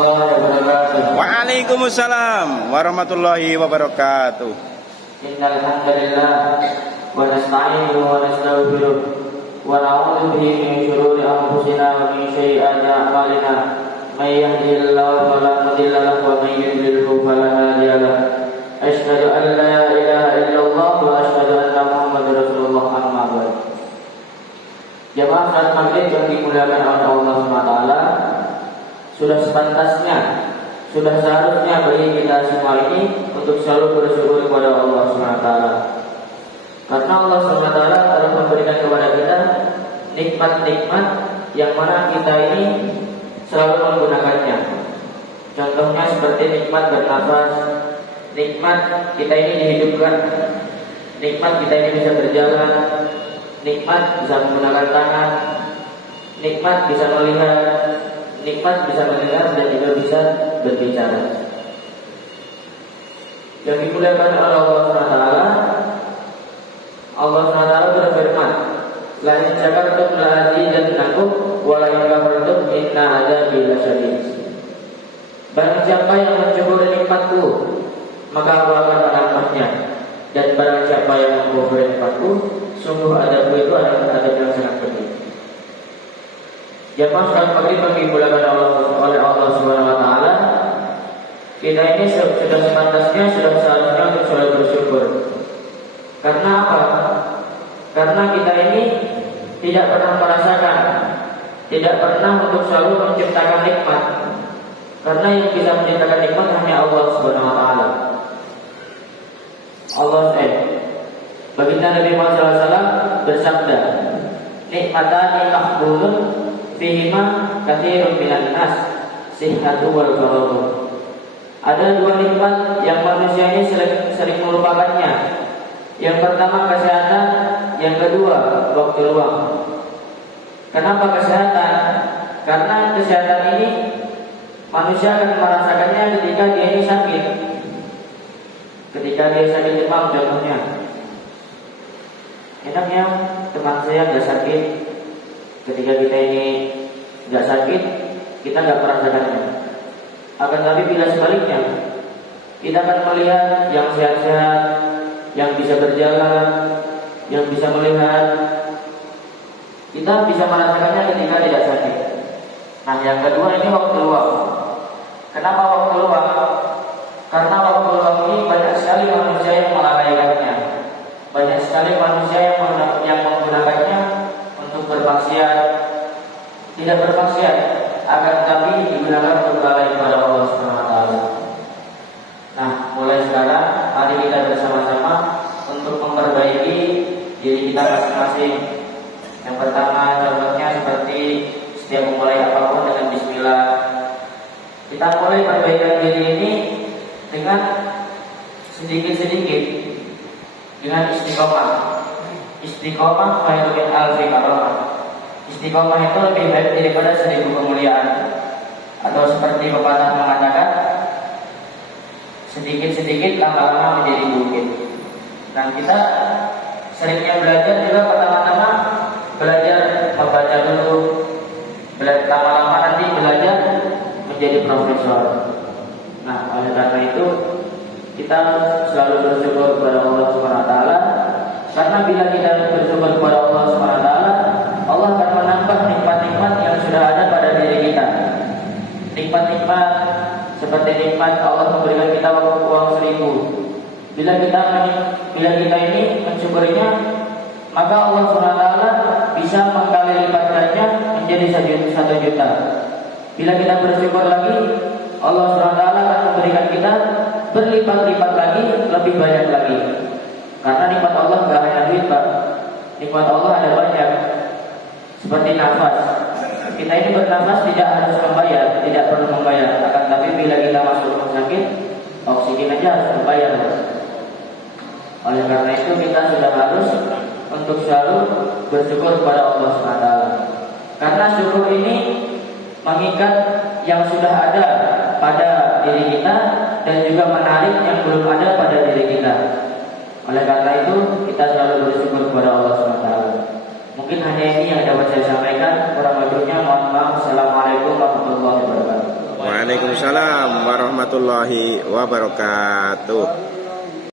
warahmatullahi wabarakatuh. Waalaikumsalam warahmatullahi wabarakatuh. Innal hamdalillah wa nasta'inuhu wa nastaghfiruh wa na'udzu bihi min shururi anfusina wa min sayyiati a'malina. May yahdihillahu fala mudilla lahu wa may yudlilhu fala hadiya lahu. Asyhadu an la ilaha illallah wa asyhadu anna Muhammadar Rasulullah, amma ba'd. Jamaah salat maghrib yang dimuliakan oleh Allah SWT, sudah sepantasnya, sudah seharusnya bagi kita semua ini untuk selalu bersyukur kepada Allah SWT. Karena Allah SWT telah memberikan kepada kita nikmat-nikmat yang mana kita ini selalu menggunakannya. Contohnya seperti nikmat bernafas, nikmat kita ini dihidupkan, nikmat kita ini bisa berjalan, nikmat bisa menggunakan tangan, nikmat bisa melihat, nikmat bisa mendengar dan juga bisa berbicara. Yang dimuliakan oleh Allah SWT, Allah SWT berfirman, la in syakartum la azidannakum wa la in kafartum inna adzabi lasyadid. Barang siapa yang mensyukuri nikmatku, maka aku akan menambahnya. Dan barang siapa yang mengkufuri nikmatku, sungguh adabku itu adalah adab yang sangat pedih. Jamaah salat maghrib yang dimuliakan oleh Allah Subhanahu wa taala, kita ini sudah sepantasnya, sudah seharusnya untuk selalu bersyukur. Karena apa? Karena kita ini tidak pernah merasakan, tidak pernah untuk selalu menciptakan nikmat. Karena yang bisa menciptakan nikmat hanya Allah Subhanahu wa taala. Baginda Nabi Muhammad SAW bersabda, nikmatani mahbulun fihima katsirun minan nas, sihhatu wal faragh. Ada dua nikmat yang manusia ini sering melupakannya. Yang pertama kesehatan, yang kedua waktu luang. Kenapa kesehatan? Karena kesehatan ini manusia akan merasakannya ketika dia ini sakit. Ketika dia sakit demam contohnya. Enaknya teman saya nggak sakit. Ketika kita ini nggak sakit, kita nggak merasakannya. Akan tapi bila sebaliknya, kita akan melihat yang sehat-sehat, yang bisa berjalan, yang bisa melihat, kita bisa merasakannya ketika tidak sakit. Nah, yang kedua ini waktu luang. Kenapa waktu luang? Karena waktu luang ini banyak sekali manusia yang melalaikannya. Banyak sekali manusia yang menggunakannya untuk bermaksiat, tidak bermaksiat, akan tetapi digunakan untuk lalai kepada Allah SWT. Nah, mulai sekarang mari kita bersama-sama untuk memperbaiki diri kita masing-masing. Yang pertama contohnya seperti setiap memulai apapun dengan bismillah. Kita mulai perbaikan diri ini dengan sedikit-sedikit, dengan istiqomah. Istiqomah khairu min alfi karamah. Istiqomah itu lebih baik daripada 1000 kemuliaan. Atau seperti pepatah mengatakan, sedikit-sedikit lama-lama menjadi bukit. Nah, kita seringnya belajar juga pertama-tama belajar membaca dulu, lama-lama nanti belajar menjadi profesor. Nah, oleh karena itu kita selalu bersyukur kepada Allah SWT. Karena bila kita bersyukur kepada Allah SWT, Allah akan menambah nikmat-nikmat yang sudah ada pada diri kita. Nikmat-nikmat seperti nikmat Allah memberikan kita uang 1000. Bila kita ini mensyukurinya, maka Allah SWT bisa mengkali lipatkannya menjadi 1 juta. Bila kita bersyukur lagi, Allah SWT akan memberikan kita berlipat-lipat lagi, lebih banyak lagi. Karena nikmat Allah gak hanya duit, Pak. Nikmat Allah ada banyak. Seperti nafas. Kita ini bernafas tidak harus membayar, tidak perlu membayar. Akan tapi bila kita masuk rumah sakit, oksigen aja harus membayar. Oleh karena itu kita sudah harus untuk selalu bersyukur kepada Allah SWT. Karena syukur ini mengikat yang sudah ada pada diri kita dan juga menarik yang belum ada pada diri kita. Oleh karena itu kita selalu bersyukur kepada Allah SWT. Mungkin hanya ini yang dapat saya sampaikan. Kurang lebihnya mohon maaf. Assalamualaikum warahmatullahi wabarakatuh. Waalaikumsalam warahmatullahi wabarakatuh.